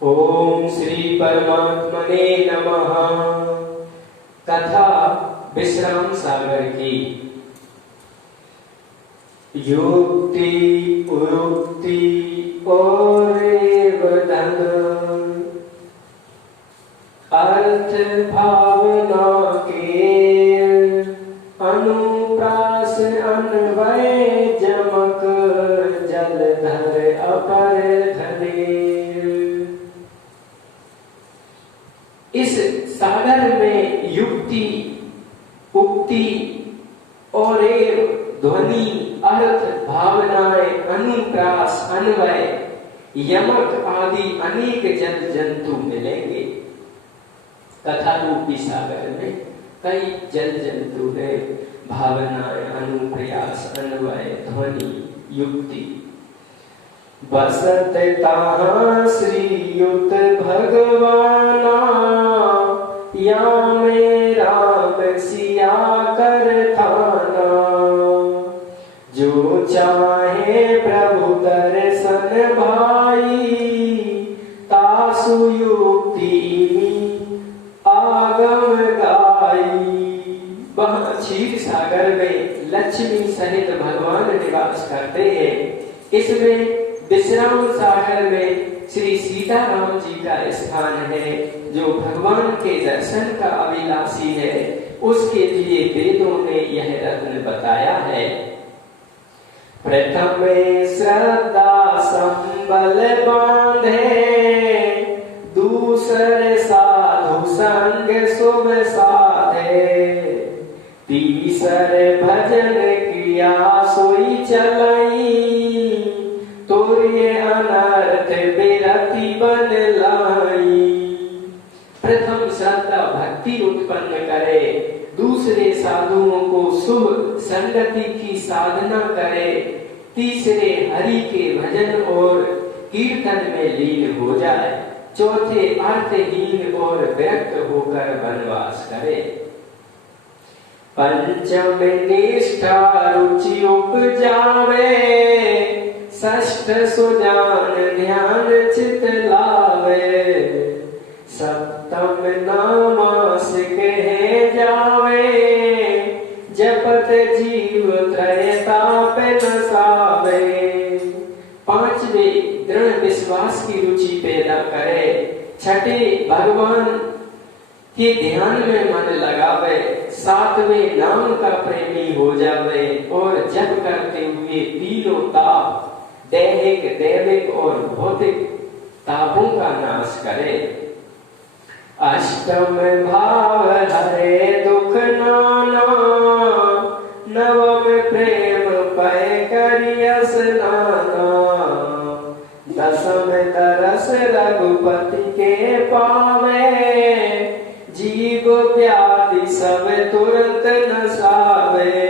ओम श्री परमात्मने नमः। कथा विश्राम सागर की। युक्ति उक्ति और वदन, अर्थ भावना के अनुप्रास अन्वय जमक जलधर अपर धने। इस सागर में युक्ति उक्ति और ध्वनि अर्थ भावनाएं अनुप्रास अन्वय यमक आदि अनेक जल जंतु मिलेंगे। कथा रूपी सागर में कई जल जंतु है, भावनाएं अनुप्रयास अन्वय ध्वनि युक्ति। बसत ताहाँ श्रीयुत भगवाना, या मेरा सिया कर थाना। जो चाहे प्रभु दर्शन भाई, तासु युक्ति आगम गाई। वह क्षीर सागर में लक्ष्मी सहित भगवान निवास करते हैं। इसमें विश्राम सागर में श्री सीताराम जी का स्थान है, जो भगवान के दर्शन का अभिलाषी है। उसके लिए वेदों ने यह रत्न बताया है। प्रथम श्रद्धा संबल बांधे, दूसरे साधु संग शुभ साधे। तीसरे भजन क्रिया सोई चलाई, तोरे अनर्थ विरति बन लाई। प्रथम श्रद्धा भक्ति उत्पन्न करे, दूसरे साधुओं को शुभ संगति की साधना करे, तीसरे हरि के भजन और कीर्तन में लीन हो जाए, चौथे अर्थहीन और विरक्त होकर वनवास करे। पंचम निष्ठा रुचि उपजावे, षष्ठ सुजान ध्यान चित लावे। सप्तम नामास कहे जावे, जपत जीव त्रयताप नसावे। पांचवे दृढ़ विश्वास की रुचि पैदा करे, छठे भगवान के ध्यान में मन लगावे, सातवें नाम का प्रेमी हो जावे और जप करते हुए तीनों ताप दैहिक दैविक और भौतिक तापों का नाश करे। अष्टम भाव हरे दुख नाना, नवम प्रेम पय करियस नाना। दसम तरस रघुपति के पावे, जीव व्याधि सब तुरंत नसावे।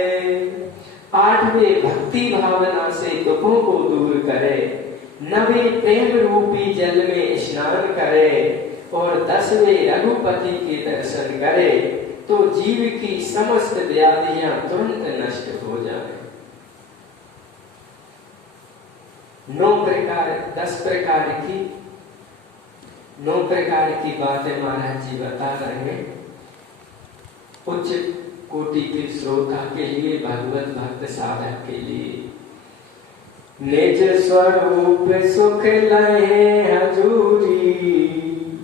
आठवें भक्ति भावना से दुखों को दूर करे, नवें प्रेम रूपी जल में स्नान करे और दसवें रघुपति के दर्शन करे, तो जीव की समस्त व्याधियां तुरंत नष्ट हो जाए। 9 प्रकार की बातें महाराज जी बता रहे हैं। उच्च कोटि के श्रोता के लिए, भगवत भक्त साधक के लिए। निज स्वरूप सुख लहे हजूरी,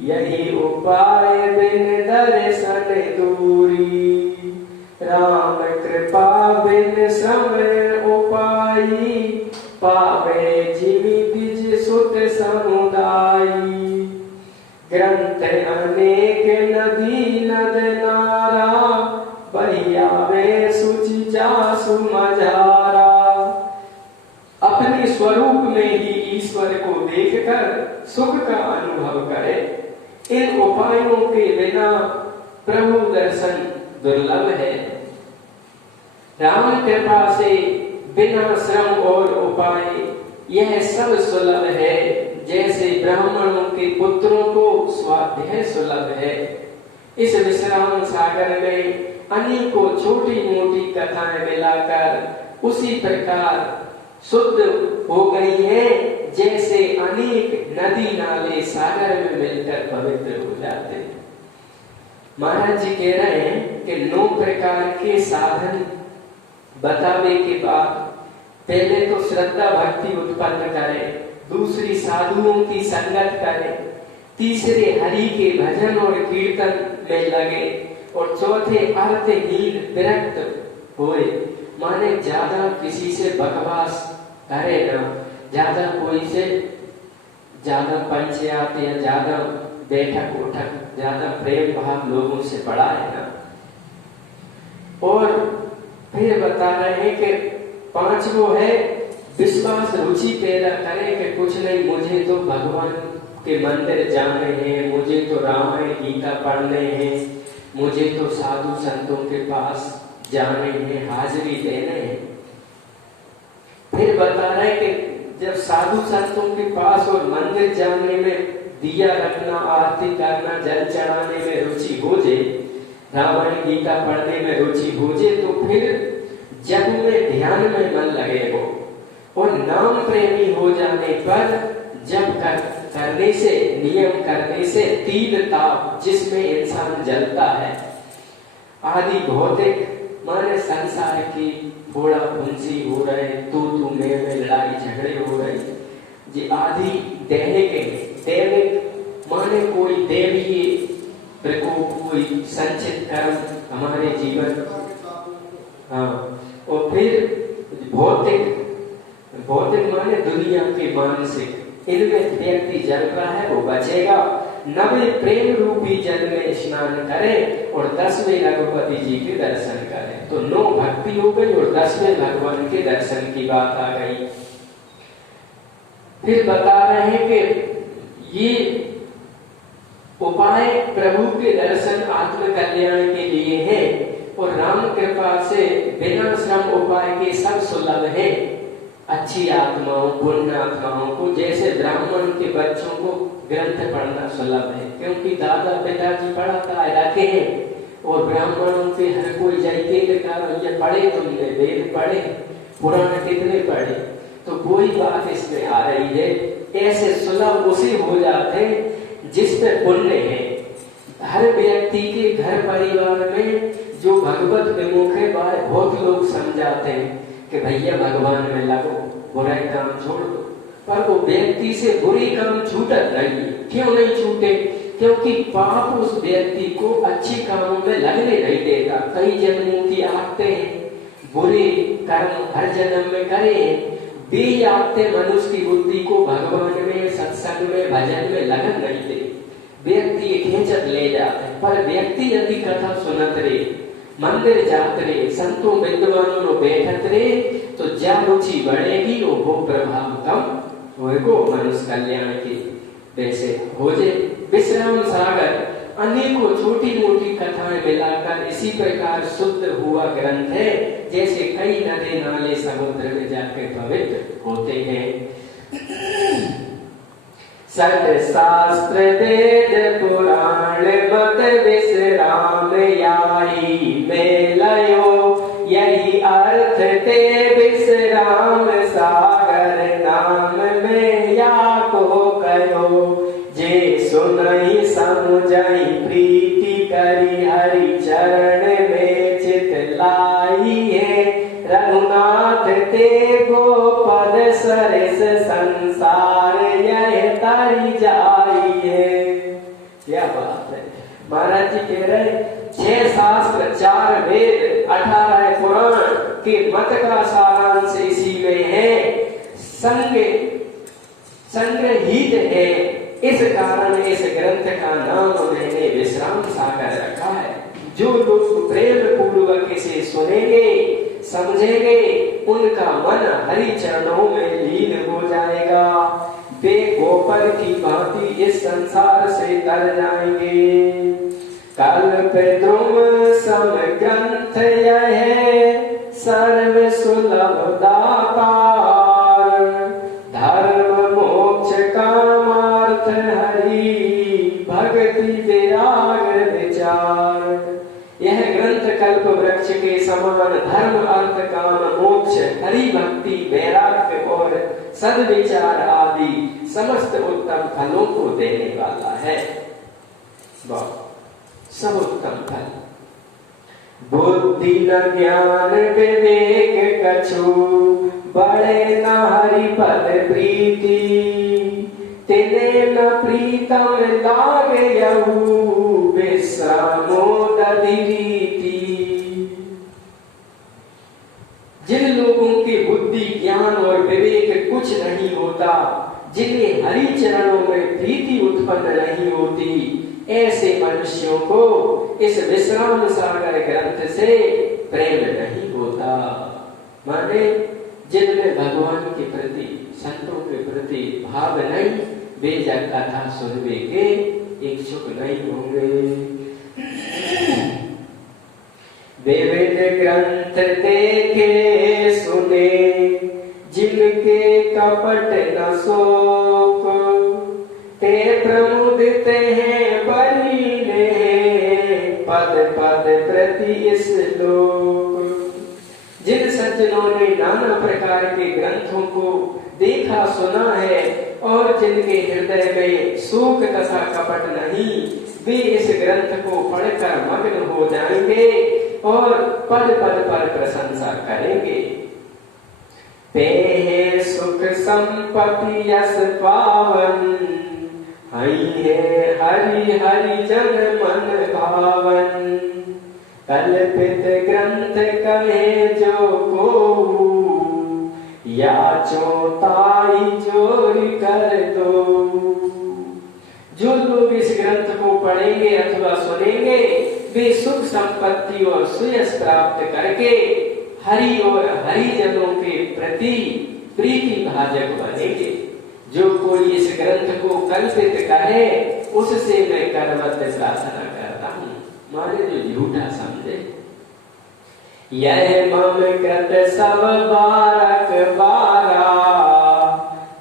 यही उपाय बिन दर्शन दूरी। राम कृपा बिन समय उपाई, पावे जिमि द्विज सुत समुदायी। ग्रंथ अनेक नदी नद नारा, बहियावे सुचि जासु मझारा। अपने स्वरूप में ही ईश्वर को देखकर सुख का अनुभव करे। इन उपायों के बिना प्रभु दर्शन दुर्लभ है। राम कृपा से बिना श्रम और उपाय यह सब सुलभ है, जैसे ब्राह्मणों के पुत्रों को स्वाध्याय सुलभ है। इस विश्राम सागर में अनेकों छोटी मोटी कथाएं मिलाकर उसी प्रकार शुद्ध हो गई है, जैसे अनेक नदी नाले सागर में मिलकर पवित्र हो जाते हैं। महाराज जी कह रहे हैं कि 9 प्रकार के साधन बतावे के बाद पहले तो श्रद्धा भक्ति उत्पन्न करे, दूसरी साधुओं की संगत करे, तीसरे हरि के भजन और कीर्तन में लगे, और चौथे अर्थहीन विरक्त होए। माने ज्यादा किसी से बकवास करे ना, ज्यादा कोई से ज्यादा पंचायत या ज्यादा बैठक उठक, ज्यादा प्रेम भाव लोगों से बड़ा है ना। और फिर बता रहे हैं कि 5वां है विश्वास रुचि पैदा करें कि कुछ नहीं, मुझे तो भगवान के मंदिर जाने हैं, मुझे तो रामायण गीता पढ़ने हैं, मुझे तो साधु संतों के पास जाने हैं, हाजिरी देने हैं। फिर बता रहे कि जब साधु संतों के पास और मंदिर जाने में, दिया रखना, आरती करना, जल चढ़ाने में रुचि हो जाए, रामायण गीता पढ़ने में रुचि हो जाए, तो फिर जब में ध्यान में मन लगेगा और नाम प्रेमी हो जाने पर जब करने से, नियम करने से 3 ताप जिसमें इंसान जलता है, आदि भौतिक माने संसार की फोड़ा फुंसी हो रहे, तू में लड़ाई झगड़े हो रहे, जी आदि दैविक माने कोई देवीय प्रकोप, कोई संचित कर्म हमारे जीवन, हाँ, और फिर भौतिक माने दुनिया के मानसिक, इनमें व्यक्ति जल रहा है वो बचेगा। 9वें प्रेम रूपी जल में स्नान करें और 10वें रघुपति जी के दर्शन करें। तो 9 भक्ति हो गई और 10वें भगवान के दर्शन की बात आ गई। फिर बता रहे हैं कि ये उपाय प्रभु के दर्शन आत्म कल्याण के लिए है और राम कृपा से बिना श्रम उपाय के सब सुलभ है अच्छी आत्माओं, पुण्य आत्माओं को। जैसे ब्राह्मण के बच्चों को ग्रंथ पढ़ना सुलभ है, क्योंकि दादा पिताजी पढ़ाता है रखे हैं, और ब्राह्मणों के हर कोई जाइए ये पढ़े, तुमने वेद पढ़े, पुराण कितने पढ़े, तो वही बात इसमें आ रही है। ऐसे सुलभ उसे हो जाते जिसपे पुण्य है। हर व्यक्ति के घर परिवार में जो भगवत विमुख है, बहुत लोग समझाते हैं कि भैया भगवान में लगो, बुरा काम छोड़ दो, पर वो व्यक्ति से बुरे काम छूटत नहीं। क्यों नहीं छूटे? क्योंकि पाप उस व्यक्ति को अच्छे कामों में लगने नहीं देता। कई जन्मों की आते हैं, बुरे कर्म हर जन्म में करे, वे आते मनुष्य की बुद्धि को भगवान में, सत्संग में, भजन में लगन नहीं दे, व्यक्ति खींचत ले जाते। पर व्यक्ति यदि कथा सुनत रे, मंदिर जात रे, संतों विद्वानों रो बैठत रे, तो जब रुचि बढ़ेगी वो प्रभाव कम होएगो, मनुष्य कल्याण की वैसे हो जाए। विश्राम सागर अनेकों छोटी मोटी कथाएं मिलाकर इसी प्रकार शुद्ध हुआ ग्रंथ है, जैसे कई नदी नाले समुद्र में जाकर पवित्र होते हैं। सत शास्त्र वेद पुराण मत विश्राम याही में लयो, यही अर्थ ते विश्राम सागर नाम में या को कयो। जे सुनई समझई प्रीति करी हरि चरण में चित लाई है, रघुनाथ ते गोपद सरस संसार यह तारी जाई है। क्या बात है! महाराज जी कह रहे 6 शास्त्र, 4 वेद, 18 पुराण के मत का सारांश इसी में है, संग्रहित है। इस कारण इस ग्रंथ का नाम मैंने विश्राम सागर रखा है। जो लोग प्रेम पूर्वक इसे सुनेंगे, समझेंगे, उनका मन हरि चरणों में लीन हो जाएगा। वे गोपर की भांति इस संसार से तर जाएंगे। कल्प द्रुम सम ग्रंथ यह सर्व सुलभ दातार, धर्म मोक्ष कामार्थ हरि भक्ति विराग विचार। यह ग्रंथ कल्प वृक्ष के समान धर्म अर्थ काम मोक्ष हरि भक्ति वैराग्य और सद्विचार आदि समस्त उत्तम फलों को देने वाला है। सब उत्तम फल। बुद्धि न ज्ञान विवेक कछु, बड़े न हरि पद प्रीति, तिने न प्रीतम लागे यहू, विश्रामो दधि रीति। जिन लोगों की बुद्धि ज्ञान और विवेक कुछ नहीं होता, जिन्हें हरि चरणों में प्रीति उत्पन्न नहीं होती, ऐसे मनुष्यों को इस विश्राम सागर ग्रंथ से प्रेम नहीं होता। माने जिनमें भगवान के प्रति, संतों के प्रति भाव नहीं, वे जब कथा सुनने के इच्छुक नहीं होंगे। विविध ग्रंथ देखे सुने, जिनके कपट न शोक, ते प्रमुदित हैं बरीले, पद पद प्रति श्लोक। जिन सज्जनों ने नाना प्रकार के ग्रंथों को देखा सुना है और जिनके हृदय में शोक तथा कपट नहीं, वे इस ग्रंथ को पढ़कर मग्न हो जाएंगे और पद पद पर प्रशंसा करेंगे। पेहे सुख संपत्ति यश पावन, हई है हरि हरि जन मन भावन। कल्पित ग्रंथ कहे जो को, याचो ताई जोरी कर दो। जो लोग इस ग्रंथ को पढ़ेंगे अथवा सुनेंगे, वे सुख संपत्ति और सुयश प्राप्त करके हरि और हरिजनों के प्रति प्रीति भाजक बनेंगे। जो कोई इस ग्रंथ को कल्पित करे, उससे मैं करवत प्रार्थना करता हूँ। माने जो झूठा समझे। यह मम कृत सब बारक बारा,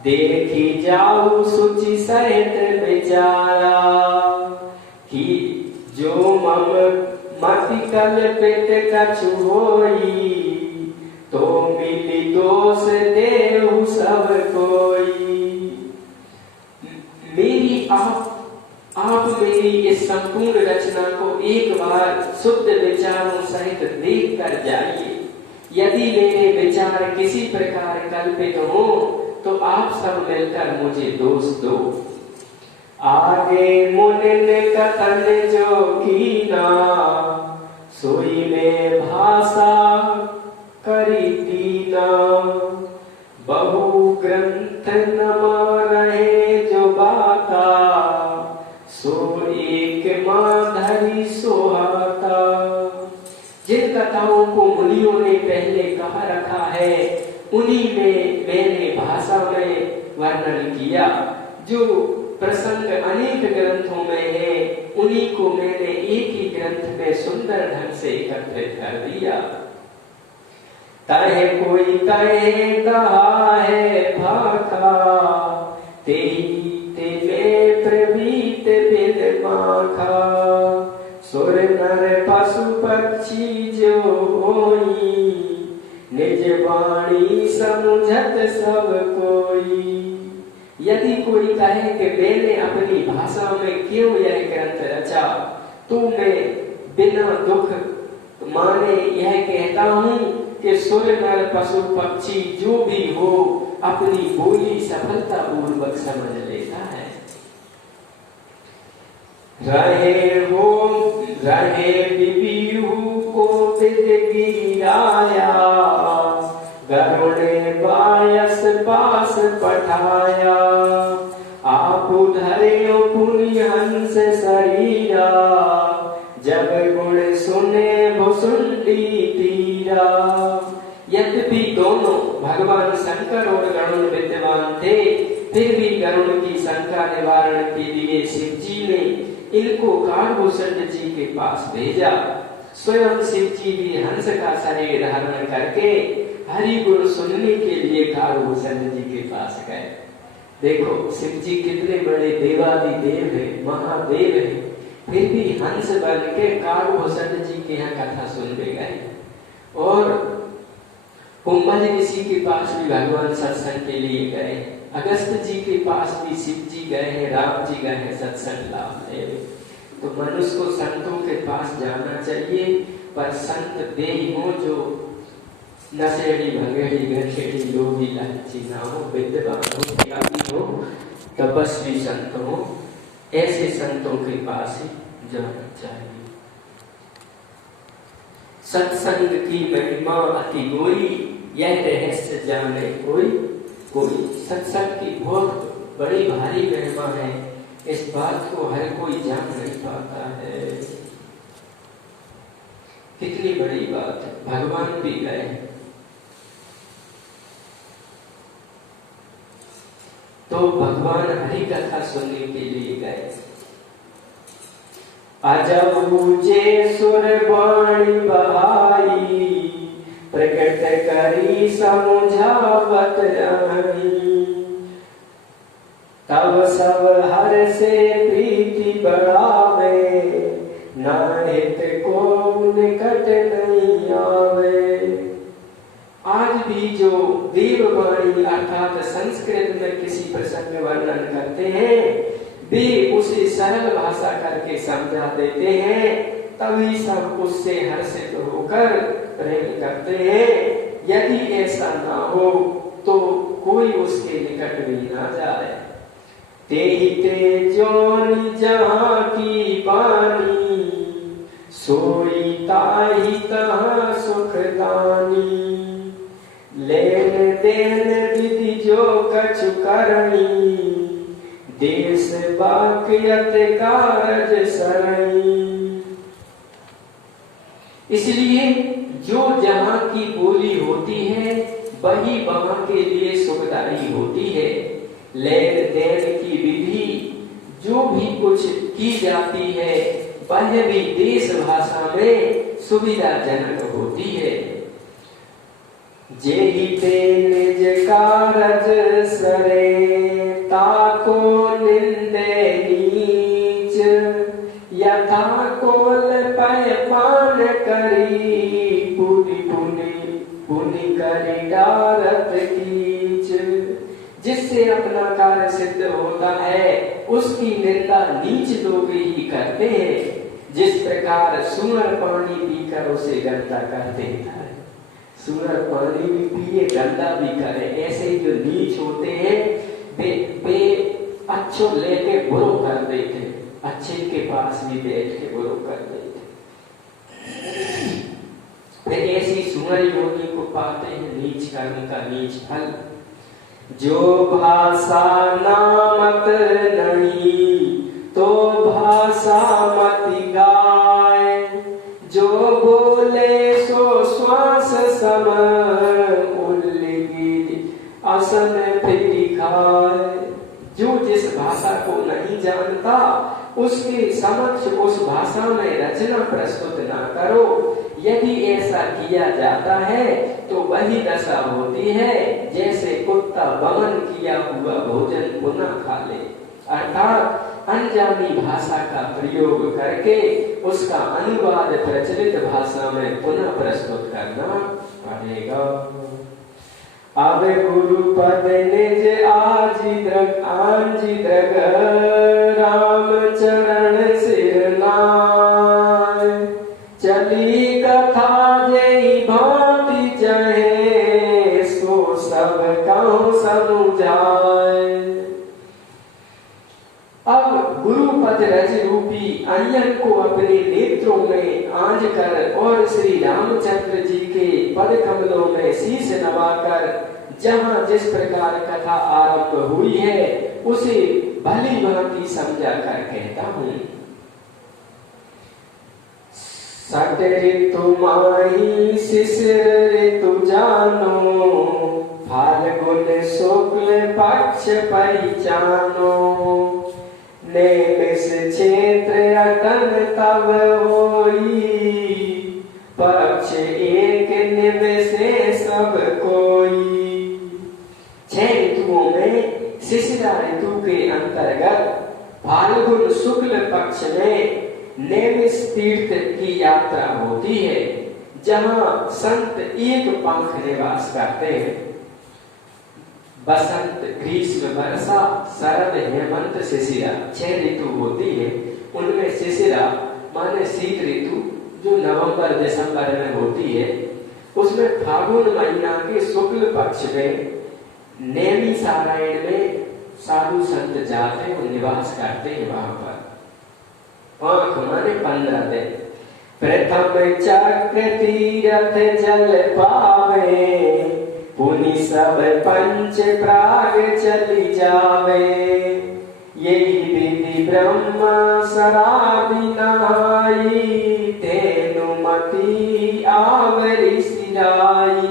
देखी जाऊ सुचि सहित विचारा। कि जो मम मति कल्पित कछु होई, तो मिली दोष देहु सब कोई। मेरी आप मेरी इस संपूर्ण रचना को एक बार शुद्ध विचारों सहित देख कर जाइए। यदि मेरे विचार किसी प्रकार कल्पित हो, तो आप सब मिलकर मुझे दोष दो। आगे मुनिन कथन जो कीना, सोई में भाषा करी दीना। बहु ग्रंथ न रहे जो बाता, सो एक माधरी सोहाता। जिन कथाओं को मुनियों ने पहले कहा रखा है, उन्हीं में मैंने भाषा में वर्णन किया। जो प्रसंग अनेक ग्रंथों में है, उन्हीं को मैंने एक ही ग्रंथ में सुंदर ढंग से एकत्रित कर दिया। तहे कोई तहे कहा है भाखा, तेई ते में प्रवीत बिन माखा। सुर नर पशु पक्षी जो होई, निज वाणी समझत सब कोई। यदि कोई कहे कि मैंने अपनी भाषा में क्यों यह ग्रंथ रचा, तो मैं बिना दुख माने यह कहता हूँ कि सुर नर पशु पक्षी जो भी हो, अपनी बोली सफलता पूर्वक समझ लेता है। रहे बिबिहु को विद गिराया, गरुड़े बायस पास पठाया। आप धरे पुण्य हंस शरीरा, जब गुण सुने भुसुंडी तीरा। यद्यपि दोनों भगवान शंकर और गरुड़ विद्यमान थे, फिर भी गरुड़ की शंका निवारण के लिए शिव जी ने इनको कालभूषण जी के पास भेजा। स्वयं शिव जी भी हंस का शरीर धारण करके हरि गुण सुनने के लिए कालभूषण जी के पास गए। देखो शिव जी कितने बड़े देवादि देव है, महादेव है, फिर भी हंस बन के कालभूषण जी के यहाँ कथा सुनने गए। और कुंभज ऋषि के पास भी भगवान सत्संग के लिए गए, अगस्त जी के पास भी शिव जी गए हैं, राम जी गए हैं सत्संग लाभ लेने। तो मनुष्य को संतों के पास जाना चाहिए, पर संत देही हो जो नशेड़ी भंगेड़ी गठेड़ी लोभी लालची ना हो, विद्वान हो, ज्ञानी हो, तपस्वी संत हो, ऐसे संतों के पास ही जाना चाहिए। सत्संग की महिमा अति गोई, यह रहस्य जाने कोई कोई। सत्संग की बहुत बड़ी भारी महिमा है, इस बात को हर कोई जान नहीं पाता है। कितनी बड़ी बात है, भगवान भी गए, तो भगवान हरि कथा सुनने के लिए गए। अजबूजे सुर वाणी बहाई, प्रकट करी समुझावत रही। तब सब हर से प्रीति बढ़ावे, नाहित को निकट नहीं आवे। आज भी जो देववाणी अर्थात संस्कृत में किसी प्रसंग वर्णन करते हैं, वे उसे सरल भाषा करके समझा देते हैं, तभी सब उससे हर्षित होकर प्रेम करते हैं। यदि ऐसा ना हो तो कोई उसके निकट भी ना जाए। तेहि ते जोनि जहाँ की बानी, सोई ताहि तहाँ सुख दानी। लेन देन विधि जो कछु करनी, देश बाकियत कारज सरई। इसलिए जो जहाँ की बोली होती है वही वहाँ के लिए सुखदायी होती है। लेन देन की विधि जो भी कुछ की जाती है वह भी देश भाषा में सुविधाजनक होती है। जेहि ते निज कारज सरे, ताको निंदे नीच। यथा कोल पय पान करी, पुनि पुनि पुनि करी डारत कीच। जिससे अपना कार्य सिद्ध होता है उसकी निंदा नीच लोग ही करते हैं। जिस प्रकार सुअर पानी पीकर उसे गंदा कर देता है, सुअर पानी भी पिए गंदा भी करे, ऐसे जो नीच होते हैं वे अच्छो लेके बुरो कर देते, अच्छे के पास भी बैठ के बुरो कर देते। फिर ऐसी सुअर योनि को पाते हैं नीच कर्म का नीच फल। जो भाषा नामत नहीं, तो भाषा मति गाय। जो बोले सो श्वास सम, उल्लिगिरी असन फिर खाए। जो जिस भाषा को नहीं जानता उसके समक्ष उस भाषा में रचना प्रस्तुत ना करो। यदि ऐसा किया जाता है तो वही दशा होती है जैसे कुत्ता वमन किया हुआ भोजन पुनः खा ले, अर्थात अनजानी भाषा का प्रयोग करके उसका अनुवाद प्रचलित भाषा में पुनः प्रस्तुत करना पड़ेगा। अब गुरु पद निज आंजी द्रग, राम चरण सिर नाय। चली कथा जय भांति चहे, सो सब कहूँ समुझाए। अब गुरुपद रज रूपी अयन को अपने नेत्रों में आंज कर और श्री रामचंद्र जी के पद कमलों में शीश नवाकर जहाँ जिस प्रकार कथा आरंभ हुई है उसे भली भांति समझा कर कहता हूँ। सट ऋतु माही शिशिर ऋतु जानो, फाल्गुन शुक्ल पक्ष पहचानो। नेमिष क्षेत्र अटन तब होई, पक्ष एक निवसे सब कोई। 6 ऋतुओं में शिशिरा ऋतु के अंतर्गत फाल्गुन शुक्ल पक्ष में नेमिष तीर्थ की यात्रा होती है, जहाँ संत एक पंख निवास करते हैं। बसंत, ग्रीष्म, वर्षा, शरद, हेमंत, शिशिरा 6 ऋतु होती है। उनमें शिशिरा माने शीत ऋतु जो नवंबर दिसंबर में होती है, उसमें फागुन महीना के शुक्ल पक्ष में नेमी सारायण में साधु संत जाते हैं, निवास करते हैं वहां पर। पांख माने 15 दिन। प्रथम चक्र तीरथ जल पावे, पुनि सब पंच प्राग चली जावे। यही विधि ब्रह्मा शराबी नहाई, तेनु मति आवरी सिराई।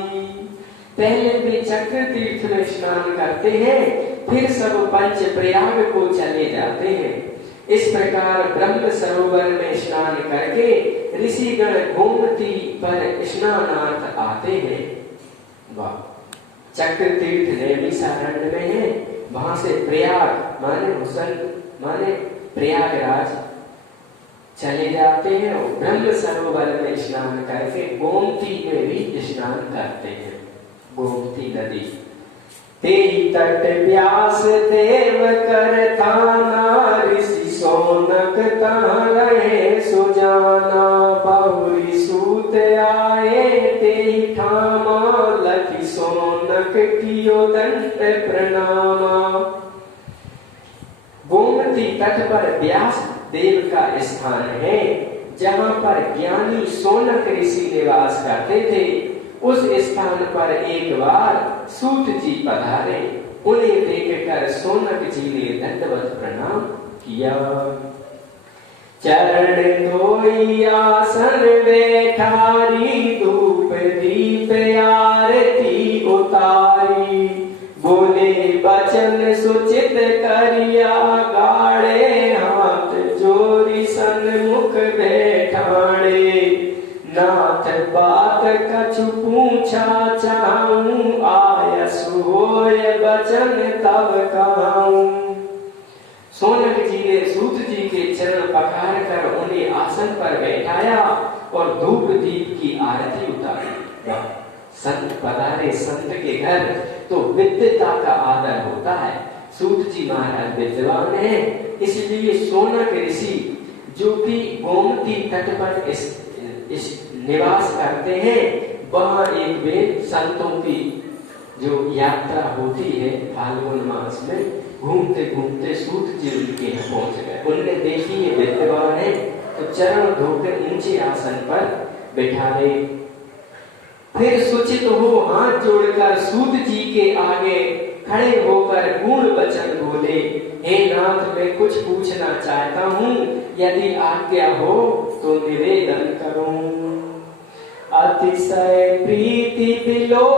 पहले वे चक्र तीर्थ में स्नान करते हैं, फिर सब पंच प्रयाग को चले जाते हैं। इस प्रकार ब्रह्म सरोवर में स्नान करके ऋषिगण गोमती पर स्नानार्थ आते हैं। वाह! चक्र तीर्थ नैमिषारण्य में है, वहां से प्रयाग माने हुसन माने प्रयागराज चले जाते हैं और ब्रह्म सरोवर में स्नान करके गोमती में भी स्नान करते हैं। गोमती नदी तेई तट व्यास देव कर ताना, ऋषि सोनक तहाँ रहे सुजाना। बहुरी सूत आए तेई ठामा, लखी सोनक कियो दंड प्रणामा। गोमती तट पर व्यास देव का स्थान है, जहाँ पर ज्ञानी सोनक ऋषि निवास करते थे। उस स्थान पर एक बार सूत जी पधारे। उन्हें देखकर सोनक जी ने दंडवत प्रणाम किया। चरण धोई आसन बैठारी, धूप दीप आरती उतारी। बोले बचन सुचित करिया, गाड़े हाथ जोरी सन्मुख बैठाड़े। नाथ बात कछु पूछा चाहूं, आयस होय बचन तब कहूं। सोनक जी ने सूत जी के चरण पखार कर उन्हें आसन पर बैठाया और धूप दीप की आरती उतारी। संत पधारे संत के घर तो विद्वता का आदर होता है। सूत जी महाराज विद्वान है, इसलिए सोनक ऋषि जो कि गोमती तट पर इस निवास करते हैं, वहां एक वे संतों की जो यात्रा होती है फाल्गुन मास में, घूमते घूमते सूत जी उनके यहाँ पहुंच गए। उनने देखी ये विद्वान है तो चरण धोकर ऊंचे आसन पर बैठा दे। फिर सुचित हो हाथ जोड़कर सूत जी के आगे खड़े होकर गुण वचन बोले। हे नाथ, मैं कुछ पूछना चाहता हूँ, यदि आज्ञा हो तो निवेदन करूं। अतिशय प्रीति बिलो